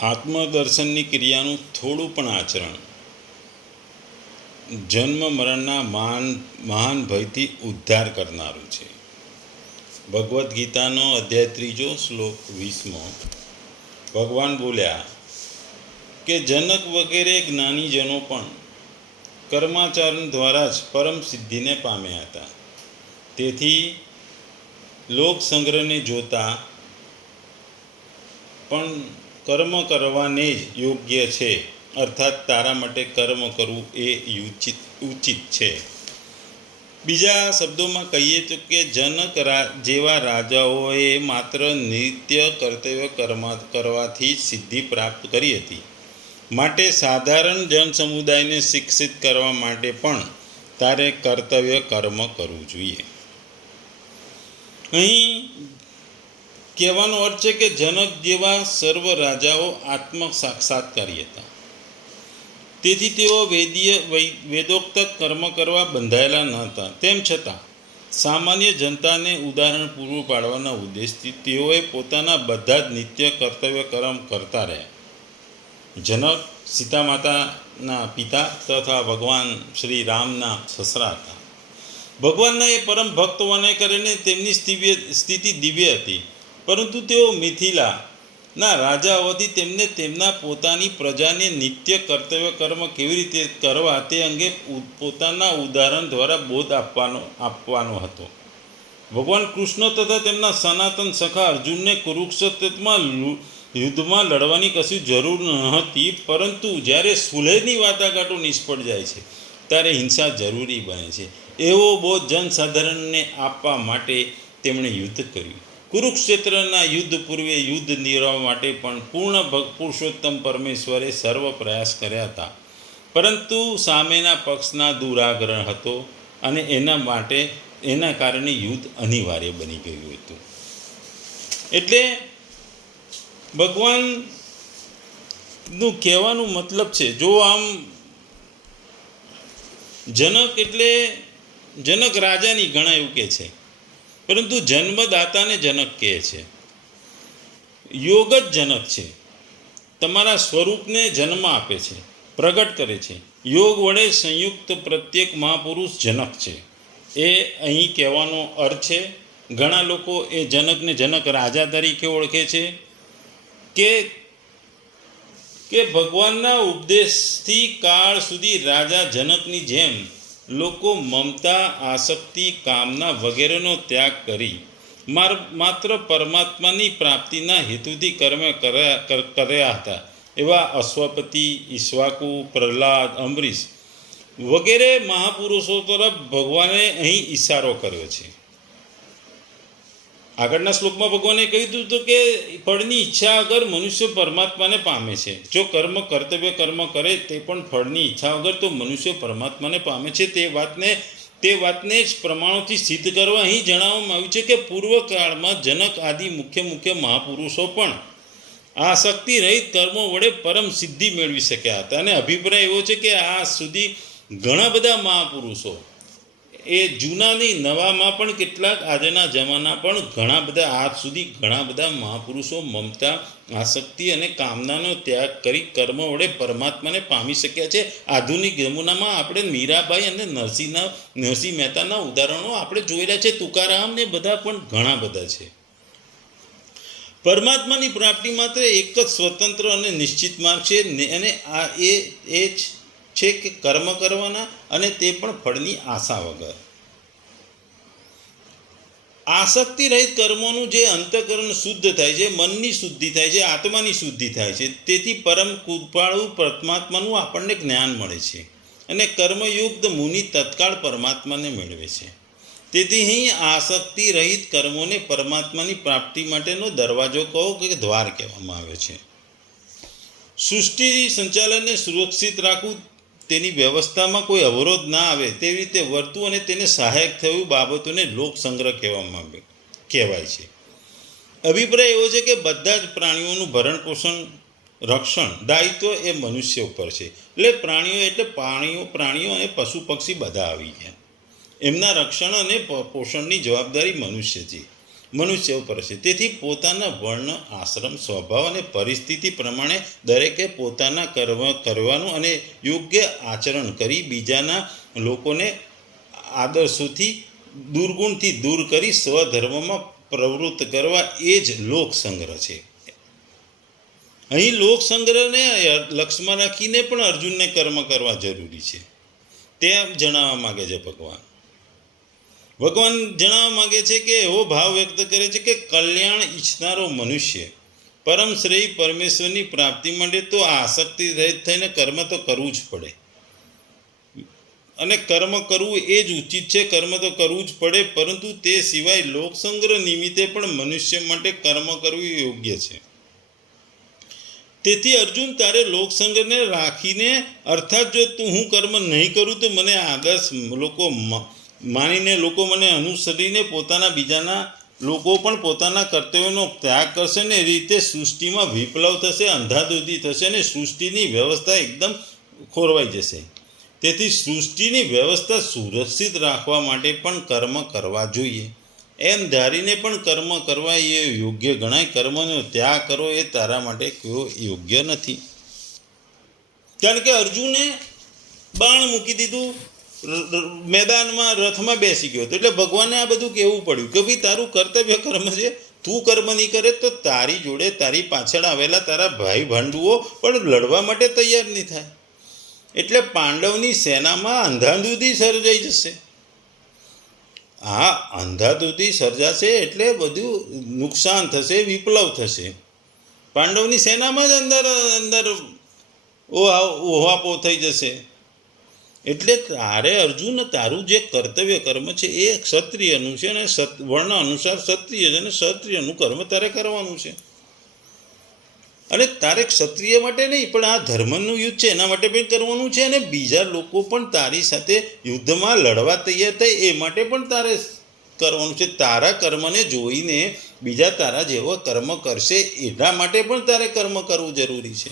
આત્મદર્શનની ક્રિયાનું થોડું પણ આચરણ જન્મ મરણના મહાન ભયથી ઉદ્ધાર કરનારું છે. ભગવદ્ ગીતાનો અધ્યાય 3 શ્લોક 20 ભગવાન બોલ્યા કે જનક વગેરે જ્ઞાનીજનો પણ કર્માચરણ દ્વારા જ પરમ સિદ્ધિને પામ્યા હતા. તેથી લોક સંગ્રહને જોતા પણ કર્મ કરવાને જ યોગ્ય છે, અર્થાત તારા માટે કર્મ કરવું એ ઉચિત છે. બીજા શબ્દોમાં કહીએ તો કે જનક જેવા રાજાઓએ માત્ર નિત્ય કર્તવ્ય કરવાથી જ સિદ્ધિ પ્રાપ્ત કરી હતી. માટે સાધારણ જન સમુદાયને શિક્ષિત કરવા માટે પણ તારે કર્તવ્ય કર્મ કરવું જોઈએ. અહીં કહેવાનો અર્થ છે કે જનક જેવા સર્વ રાજાઓ આત્મ સાક્ષાત્કારી હતા. તેથી તેઓ વેદોક્ત કર્મ કરવા બંધાયેલા ન હતા. તેમ છતાં સામાન્ય જનતાને ઉદાહરણ પૂરું પાડવાના ઉદ્દેશથી તેઓએ પોતાના બધા જ નિત્ય કર્તવ્ય કર્મ કરતા રહ્યા. જનક સીતા માતાના પિતા તથા ભગવાન શ્રી રામના સસરા હતા. ભગવાનના એ પરમ ભક્ત હોવાને કારણે તેમની સ્થિતિ દિવ્ય હતી, પરંતુ તેઓ મિથિલાના રાજા હોવાથી તેમને તેમના પોતાની પ્રજાને નિત્ય કર્તવ્ય કર્મ કેવી રીતે કરવા તે અંગે પોતાના ઉદાહરણ દ્વારા બોધ આપવાનો હતો. ભગવાન કૃષ્ણ તથા તેમના સનાતન સખા અર્જુનને કુરુક્ષેત્રમાં યુદ્ધમાં લડવાની કશી જરૂર ન હતી, પરંતુ જ્યારે સુલેહની વાટાઘાટો નિષ્ફળ જાય છે ત્યારે હિંસા જરૂરી બને છે. એવો બોધ જનસાધારણને આપવા માટે તેમણે યુદ્ધ કર્યું. કુરુક્ષેત્રના યુદ્ધ પૂર્વે યુદ્ધ નિવારવા માટે પણ પૂર્ણ પુરુષોત્તમ પરમેશ્વરે સર્વ પ્રયાસ કર્યા હતા, પરંતુ સામેના પક્ષના દુરાગ્રહ હતો અને એના કારણે યુદ્ધ અનિવાર્ય બની ગયું હતું. એટલે ભગવાનનું કહેવાનું મતલબ છે, જો આમ જનક રાજાની ઘણા એવું કહે છે, પરંતુ જન્મદાતાને જનક કહે છે. યોગ જ જનક છે, તમારા સ્વરૂપને જન્મ આપે છે, પ્રગટ કરે છે. યોગ વડે સંયુક્ત પ્રત્યેક મહાપુરુષ જનક છે, એ અહીં કહેવાનો અર્થ છે. ઘણા લોકો એ જનકને જનક રાજા તરીકે ઓળખે છે કે ભગવાનના ઉપદેશથી કાળ સુધી રાજા જનકની જેમ લોકો મમતા, આસક્તિ, કામના વગેરેનો ત્યાગ કરી માત્ર પરમાત્માની પ્રાપ્તિના હેતુથી કર્મ કર્યા હતા. એવા અશ્વપતિ, ઈક્ષ્વાકુ, પ્રહલાદ, અંબરીશ વગેરે મહાપુરુષો તરફ ભગવાને અહીં ઈશારો કર્યો છે. આગળના શ્લોકમાં ભગવાને કહ્યું હતું કે ફળની ઈચ્છા વગર મનુષ્ય પરમાત્માને પામે છે. જો કર્તવ્ય કર્મ કરે તે પણ ફળની ઈચ્છા વગર, તો મનુષ્ય પરમાત્માને પામે છે. તે વાતને જ પ્રમાણોથી સિદ્ધ કરવા અહીં જણાવવામાં આવ્યું છે કે પૂર્વકાળમાં જનક આદિ મુખ્ય મહાપુરુષો પણ આસક્તિ રહિત કર્મો વડે પરમ સિદ્ધિ મેળવી શક્યા હતા. અને અભિપ્રાય એવો છે કે આ સુધી ઘણા બધા મહાપુરુષો, એ જૂના નહીં નવામાં પણ કેટલાક, આજના જમાના પણ ઘણા બધા, આજ સુધી ઘણા બધા મહાપુરુષો મમતા, આસક્તિ અને કામનાનો ત્યાગ કરી કર્મ વડે પરમાત્માને પામી શક્યા છે. આધુનિક જમાનામાં આપણે મીરાબાઈ અને નરસિંહ મહેતાના ઉદાહરણો આપણે જોયેલા છે. તુકારામ ને બધા પણ ઘણા બધા છે. પરમાત્માની પ્રાપ્તિ માત્ર એક જ સ્વતંત્ર અને નિશ્ચિત માર્ગ છે, અને આ એ છે કે કર્મ કરવાના, અને તે પણ ફળની આશા વગર. આસક્તિ રહિત કર્મોનું જે અંતઃકરણ શુદ્ધ થાય છે, મનની શુદ્ધિ થાય છે, આત્માની શુદ્ધિ થાય છે. તેથી પરમ કૃપાળુ પરમાત્માનું આપણને જ્ઞાન મળે છે, અને કર્મયુક્ત મુનિ તત્કાળ પરમાત્માને મેળવે છે. તેથી અહીં આસક્તિ રહિત કર્મોને પરમાત્માની પ્રાપ્તિ માટેનો દરવાજો કહો કે દ્વાર કહેવામાં આવે છે. સૃષ્ટિ સંચાલનને સુરક્ષિત રાખવું, તેની વ્યવસ્થામાં કોઈ અવરોધ ના આવે તેવી રીતે વર્તવું અને તેને સહાયક થયું બાબતોને લોક સંગ્રહ કહેવાય છે. અભિપ્રાય એવો છે કે બધા જ પ્રાણીઓનું ભરણ પોષણ, રક્ષણ, દાયિત્વ એ મનુષ્ય ઉપર છે. એટલે પ્રાણીઓ અને પશુ પક્ષી બધા આવી ગયા. એમના રક્ષણ અને પોષણની જવાબદારી મનુષ્ય છે. મનુષ્ય ઉપર છે. તેથી પોતાના વર્ણ, આશ્રમ, સ્વભાવ અને પરિસ્થિતિ પ્રમાણે દરેકે પોતાના કર્મ કરવાનું અને યોગ્ય આચરણ કરી બીજાના લોકોને આદર્શોથી દુર્ગુણથી દૂર કરી સ્વધર્મમાં પ્રવૃત્ત કરવા એ જ લોક સંગ્રહ છે. અહીં લોક સંગ્રહને લક્ષ્યમાં રાખીને પણ અર્જુનને કર્મ કરવા જરૂરી છે તેમ જણાવવા માગે છે ભગવાન જણાવવા માગે છે કે એવો ભાવ વ્યક્ત કરે છે કે કલ્યાણ ઈચ્છનારો મનુષ્ય પરમ શ્રેય પરમેશ્વરની પ્રાપ્તિ માટે તો આસક્તિ રહિત થઈને કર્મ તો કરવું જ પડે અને કર્મ કરવું એ જ ઉચિત છે. કર્મ તો કરવું જ પડે, પરંતુ તે સિવાય લોકસંગ્રહ નિમિત્તે પણ મનુષ્ય માટે કર્મ કરવું યોગ્ય છે. તેથી અર્જુન તારે લોકસંગ્રહને રાખીને અર્થાત જો હું કર્મ નહીં કરું તો મને આદર્શ લોકો માનીને લોકો મને અનુસરીને બીજાના લોકો પણ પોતાના કર્તવ્યનો ત્યાગ કરશે ને એ રીતે સૃષ્ટિમાં વિપ્લવ થશે, અંધાધૂંધી થશે અને સૃષ્ટિની વ્યવસ્થા એકદમ ખોરવાઈ જશે. તેથી સૃષ્ટિની વ્યવસ્થા સુરક્ષિત રાખવા માટે પણ કર્મ કરવા જોઈએ એમ ધારીને પણ કર્મ કરવા એ યોગ્ય ગણાય. કર્મનો ત્યાગ કરવો એ તારા માટે કોઈ યોગ્ય નથી. કારણ કે અર્જુને બાણ મૂકી દીધું, મેદાનમાં રથમાં બેસી ગયો હતો. એટલે ભગવાને આ બધું કહેવું પડ્યું કે ભાઈ તારું કર્તવ્ય કર્મ છે, તું કર્મ નહીં કરે તો તારી જોડે તારી પાછળ આવેલા તારા ભાઈ ભાંડુઓ પણ લડવા માટે તૈયાર નહીં થાય. એટલે પાંડવની સેનામાં અંધાધૂંધી સર્જાઈ જશે. અંધાધૂંધી સર્જાશે એટલે બધું નુકસાન થશે, વિપ્લવ થશે. પાંડવની સેનામાં જ અંદર ઓહાપો થઈ જશે. એટલે તારે અર્જુન તારું જે કર્તવ્ય કર્મ છે એ ક્ષત્રિયનું છે અને વર્ણ અનુસાર ક્ષત્રિય છે અને ક્ષત્રિયનું કર્મ તારે કરવાનું છે. અને તારે ક્ષત્રિય માટે નહીં પણ આ ધર્મનું યુદ્ધ છે એના માટે પણ કરવાનું છે અને બીજા લોકો પણ તારી સાથે યુદ્ધમાં લડવા તૈયાર થાય એ માટે પણ તારે કરવાનું છે. તારા કર્મને જોઈને બીજા તારા જેવો કર્મ કરશે એના માટે પણ તારે કર્મ કરવું જરૂરી છે.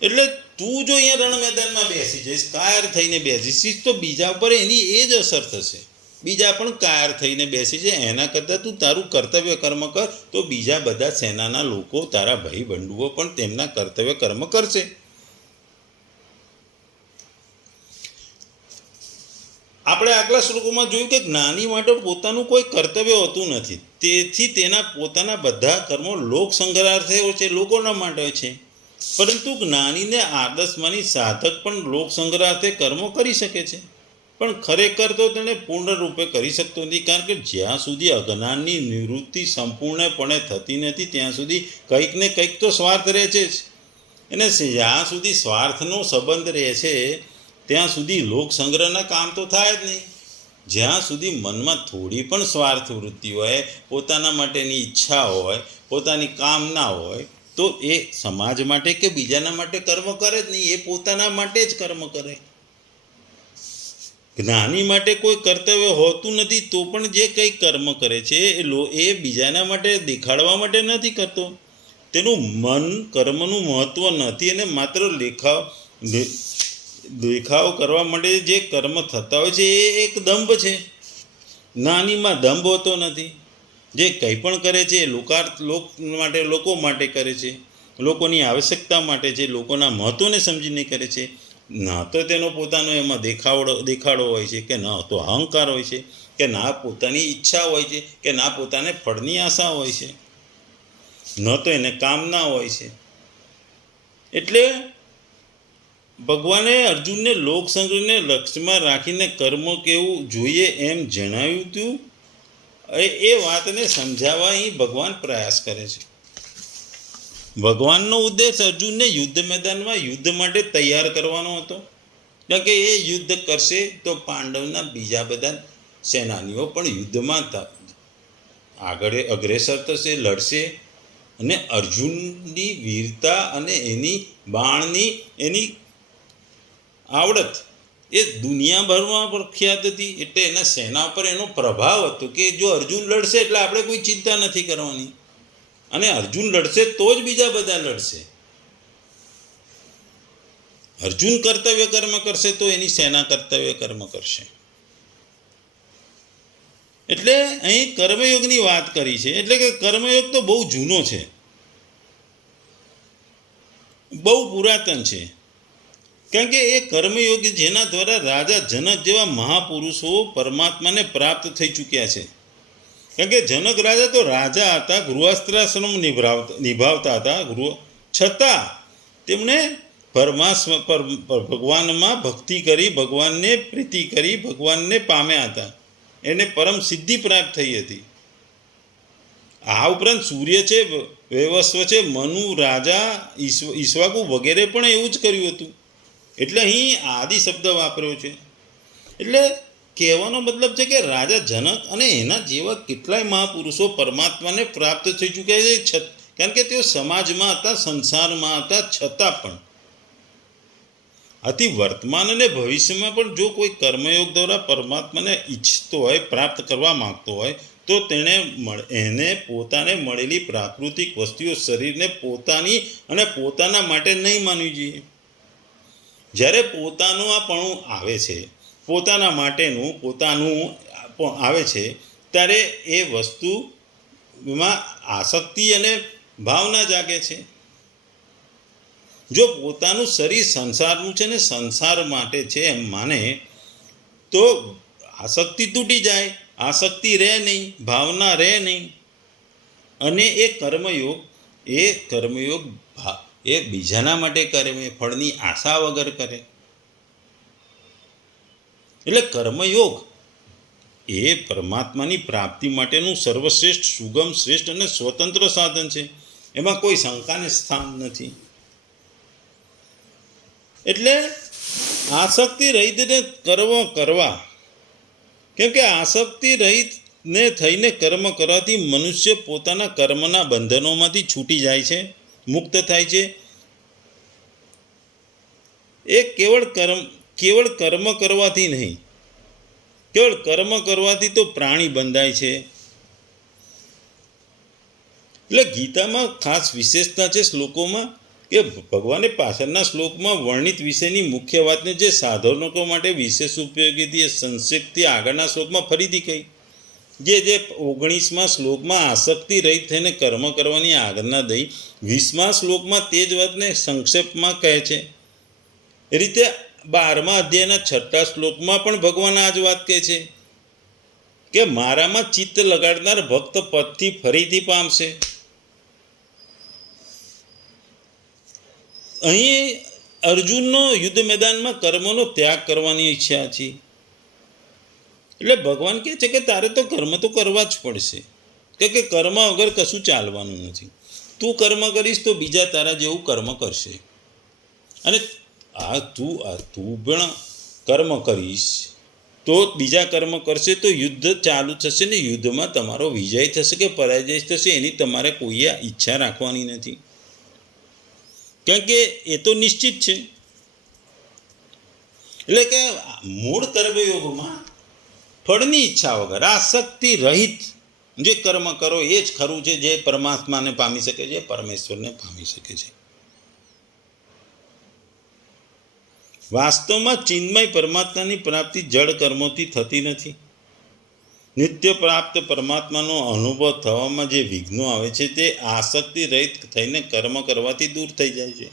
એટલે તું જો અહીંયા રણ મેદાનમાં બેસી જઈશ, કાયર થઈને બેસીશ તો બીજા ઉપર એની એ જ અસર થશે. બીજા પણ કાયર થઈને બેસી છે. એના કરતાં તું તારું કર્તવ્ય કર્મ કર તો બીજા બધા સેનાના લોકો તારા ભાઈ બંધુઓ પણ તેમના કર્તવ્ય કર્મ કરશે. આપણે આગલા શ્લોકોમાં જોયું કે જ્ઞાની માટે પોતાનું કોઈ કર્તવ્ય હોતું નથી. તેથી તેના પોતાના બધા કર્મો લોક સંગ્રહાર્થે હોય છે, લોકોના માટે હોય છે. પરંતુ જ્ઞાનીને આદર્શ માની સાધક પણ લોક સંગ્રહાર્થે કર્મો કરી શકે છે, પણ ખરેખર તો તેને પૂર્ણ રૂપે કરી શકતો નથી. કારણ કે જ્યાં સુધી અજ્ઞાનની નિવૃત્તિ સંપૂર્ણપણે થતી નથી ત્યાં સુધી કંઈક ને કંઈક તો સ્વાર્થ રહે છે અને જ્યાં સુધી સ્વાર્થનો સંબંધ રહે છે ત્યાં સુધી લોક સંગ્રહના કામ તો થાય જ નહીં. જ્યાં સુધી મનમાં થોડી પણ સ્વાર્થ વૃત્તિ હોય, પોતાના માટેની ઈચ્છા હોય, પોતાની કામના હોય તો એ સમાજ માટે કે બીજાના માટે કર્મ કરે જ નહીં, એ પોતાના માટે જ કર્મ કરે. જ્ઞાની માટે કોઈ કર્તવ્ય હોતું નથી તો પણ જે કંઈ કર્મ કરે છે એ બીજાના માટે દેખાડવા માટે નથી કરતો. તેનું મન કર્મનું મહત્ત્વ નથી અને માત્ર દેખાવ કરવા માટે જે કર્મ થતા હોય છે એ એક દંભ છે. જ્ઞાનીમાં દંભ હોતો નથી. જે કંઈ પણ કરે છે લોકો માટે કરે છે, લોકોની આવશ્યકતા માટે છે, લોકોના મહત્ત્વને સમજીને કરે છે. ના તો તેનો પોતાનો એમાં દેખાડો હોય છે, કે ના તો અહંકાર હોય છે, કે ના પોતાની ઈચ્છા હોય છે, કે ના પોતાને ફળની આશા હોય છે, ન તો એને કામના હોય છે. એટલે ભગવાને અર્જુનને લોક સંગ્રહને લક્ષ્યમાં રાખીને કર્મ કેવું જોઈએ એમ જણાવ્યું હતું. એ વાતને સમજાવવા અહીં ભગવાન પ્રયાસ કરે છે. ભગવાનનો ઉદ્દેશ અર્જુનને યુદ્ધ મેદાનમાં યુદ્ધ માટે તૈયાર કરવાનો હતો. કારણ કે એ યુદ્ધ કરશે તો પાંડવના બીજા બધા સેનાનીઓ પણ યુદ્ધમાં આગળ અગ્રેસર થશે, લડશે અને અર્જુનની વીરતા અને એની બાણની એની આવડત એ દુનિયાભરમાં પ્રખ્યાત હતી. એટલે એના સેના પર એનો પ્રભાવ હતો કે જો અર્જુન લડશે એટલે આપણે કોઈ ચિંતા નથી કરવાની અને અર્જુન લડશે તો જ બીજા બધા લડશે. અર્જુન કર્તવ્ય કર્મ કરશે તો એની સેના કર્તવ્ય કર્મ કરશે. એટલે અહીં કર્મયોગની વાત કરી છે. એટલે કે કર્મયોગ તો બહુ જૂનો છે, બહુ પુરાતન છે. કારણ કે એ કર્મયોગ જેના દ્વારા રાજા જનક જેવા મહાપુરુષો પરમાત્માને પ્રાપ્ત થઈ ચૂક્યા છે. કારણ કે જનક રાજા તો રાજા હતા, ગૃહસ્થાશ્રમ નિભાવતા હતા, છતાં તેમણે ભગવાનમાં ભક્તિ કરી, ભગવાનને પ્રીતિ કરી, ભગવાનને પામ્યા હતા. એને પરમ સિદ્ધિ પ્રાપ્ત થઈ હતી. આ ઉપરાંત સૂર્ય છે, વૈવસ્વ છે, મનુ રાજા, ઈશ્વાકુ વગેરે પણ એવું જ કર્યું હતું. એટલે અહીં આદિ શબ્દ વાપર્યો છે. એટલે કહેવાનો મતલબ છે કે રાજા જનક અને એના જેવા કેટલાય મહાપુરુષો પરમાત્માને પ્રાપ્ત થઈ ચૂક્યા છે. કારણ કે તેઓ સમાજમાં હતા, સંસારમાં હતા, છતાં પણ આથી વર્તમાન અને ભવિષ્યમાં પણ જો કોઈ કર્મયોગ દ્વારા પરમાત્માને ઈચ્છતો હોય, પ્રાપ્ત કરવા માંગતો હોય, તો એને પોતાને મળેલી પ્રાકૃતિક વસ્તુઓ શરીરને પોતાની અને પોતાના માટે નહીં માનવી જોઈએ. જ્યારે પોતાનું આપણું આવે છે, પોતાના માટેનું પોતાનું આવે છે, ત્યારે એ વસ્તુમાં આસક્તિ અને ભાવના જાગે છે. જો પોતાનું શરીર સંસારનું છે ને સંસાર માટે છે એમ માને તો આસક્તિ તૂટી જાય, આસક્તિ રહે નહીં, ભાવના રહે નહીં. અને એ કર્મયોગ એ બીજાના માટે કરે, ફળની આશા વગર કરે. એટલે કર્મયોગ એ પરમાત્માની પ્રાપ્તિ માટેનું સર્વશ્રેષ્ઠ, સુગમ, શ્રેષ્ઠ અને સ્વતંત્ર સાધન છે. એમાં કોઈ શંકાને સ્થાન નથી. એટલે આસક્તિ રહિતને કર્મ કરવા, કેમ કે આસક્તિ રહિતને થઈને કર્મ કરવાથી મનુષ્ય પોતાના કર્મના બંધનોમાંથી છૂટી જાય છે, મુક્ત થાય છે. એ કેવળ કર્મ કરવાથી નહીં, કેવળ કર્મ કરવાથી તો પ્રાણી બંધાય છે. એટલે ગીતામાં ખાસ વિશેષતા છે શ્લોકોમાં કે ભગવાને પાછળના શ્લોકમાં વર્ણિત વિષયની મુખ્ય વાતને જે સાધકો માટે વિશેષ ઉપયોગી હતી એ સંક્ષિપ્તથી આગળના શ્લોકમાં ફરીથી કહી. જે 19મા શ્લોકમાં આસક્તિ રહિત થઈને કર્મ કરવાની આજ્ઞા દઈ, 20મા શ્લોકમાં તે જ વાતને સંક્ષેપમાં કહે છે. એ રીતે 12મા અધ્યાયના 6થા શ્લોકમાં પણ ભગવાન આ જ વાત કહે છે કે મારામાં ચિત્ત લગાડનાર ભક્ત પદથી ફરીથી પામશે. અહીં અર્જુનનો યુદ્ધ મેદાનમાં કર્મનો ત્યાગ કરવાની ઈચ્છા છે. એટલે ભગવાન કહે છે કે તારે તો કર્મ તો કરવા જ પડશે, કે કર્મ વગર કશું ચાલવાનું નથી. તું કર્મ કરીશ તો બીજા તારા જેવું કર્મ કરશે, અને તું પણ કર્મ કરીશ તો બીજા કર્મ કરશે તો યુદ્ધ ચાલુ થશે ને યુદ્ધમાં તમારો વિજય થશે કે પરાજય થશે એની તમારે કોઈએ ઈચ્છા રાખવાની નથી. કારણ કે એ તો નિશ્ચિત છે. એટલે કે મૂળ કર્મયોગમાં ફળની ઈચ્છા વગર આસક્તિ રહિત જે કર્મ કરો એ જ ખરું છે જે પરમાત્માને પામી શકે છે, પરમેશ્વરને પામી શકે છે. વાસ્તવમાં ચિન્મય પરમાત્માની પ્રાપ્તિ જળ કર્મોથી થતી નથી. નિત્ય પ્રાપ્ત પરમાત્માનો અનુભવ થવામાં જે વિઘ્નો આવે છે તે આસક્તિ રહિત થઈને કર્મ કરવાથી દૂર થઈ જાય છે.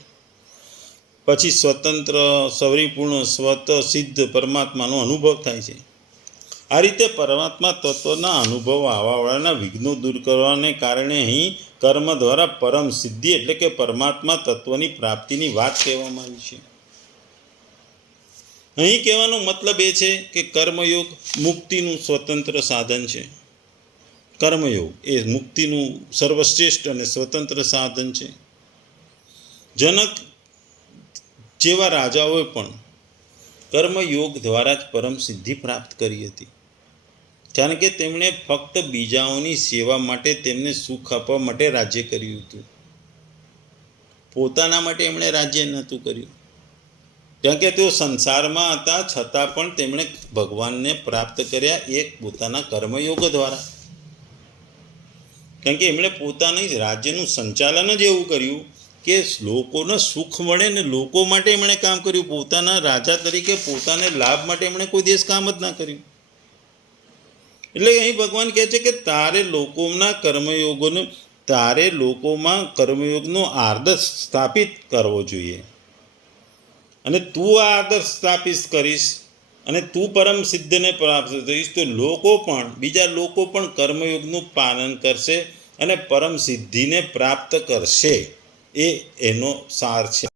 પછી સ્વતંત્ર, સૌરીપૂર્ણ, સ્વત સિદ્ધ પરમાત્માનો અનુભવ થાય છે. આ રીતે પરમાત્મા તત્વના અનુભવ આવવાવાળાના વિઘ્નો દૂર કરવાને કારણે અહીં કર્મ દ્વારા પરમ સિદ્ધિ એટલે કે પરમાત્મા તત્વની પ્રાપ્તિની વાત કહેવામાં આવી છે. અહીં કહેવાનો મતલબ એ છે કે કર્મયોગ મુક્તિનું સ્વતંત્ર સાધન છે. કર્મયોગ એ મુક્તિનું સર્વશ્રેષ્ઠ અને સ્વતંત્ર સાધન છે. જનક જેવા રાજાઓએ પણ કર્મયોગ દ્વારા જ પરમ સિદ્ધિ પ્રાપ્ત કરી હતી. કારણ કે તેમણે ફક્ત બીજાઓની સેવા માટે, તેમને સુખ આપવા માટે રાજ્ય કર્યું હતું. પોતાના માટે એમણે રાજ્ય નહોતું કર્યું. કારણ કે તેઓ સંસારમાં હતા, છતાં પણ તેમણે ભગવાનને પ્રાપ્ત કર્યા એક પોતાના કર્મયોગ દ્વારા. કારણ કે એમણે પોતાની રાજ્યનું સંચાલન જ એવું કર્યું કે લોકોને સુખ મળે ને લોકો માટે એમણે કામ કર્યું. પોતાના રાજા તરીકે પોતાને લાભ માટે એમણે કોઈ દિવસ કામ જ ના કર્યું. એટલે અહીં ભગવાન કહે છે કે તારે લોકોમાં કર્મયોગનો આદર્શ સ્થાપિત કરવો જોઈએ, અને તું આ આદર્શ સ્થાપિત કરીશ અને તું પરમ સિદ્ધને પ્રાપ્ત થઈશ તો બીજા લોકો પણ કર્મયોગનું પાલન કરશે અને પરમ સિદ્ધિને પ્રાપ્ત કરશે. એનો સાર છે.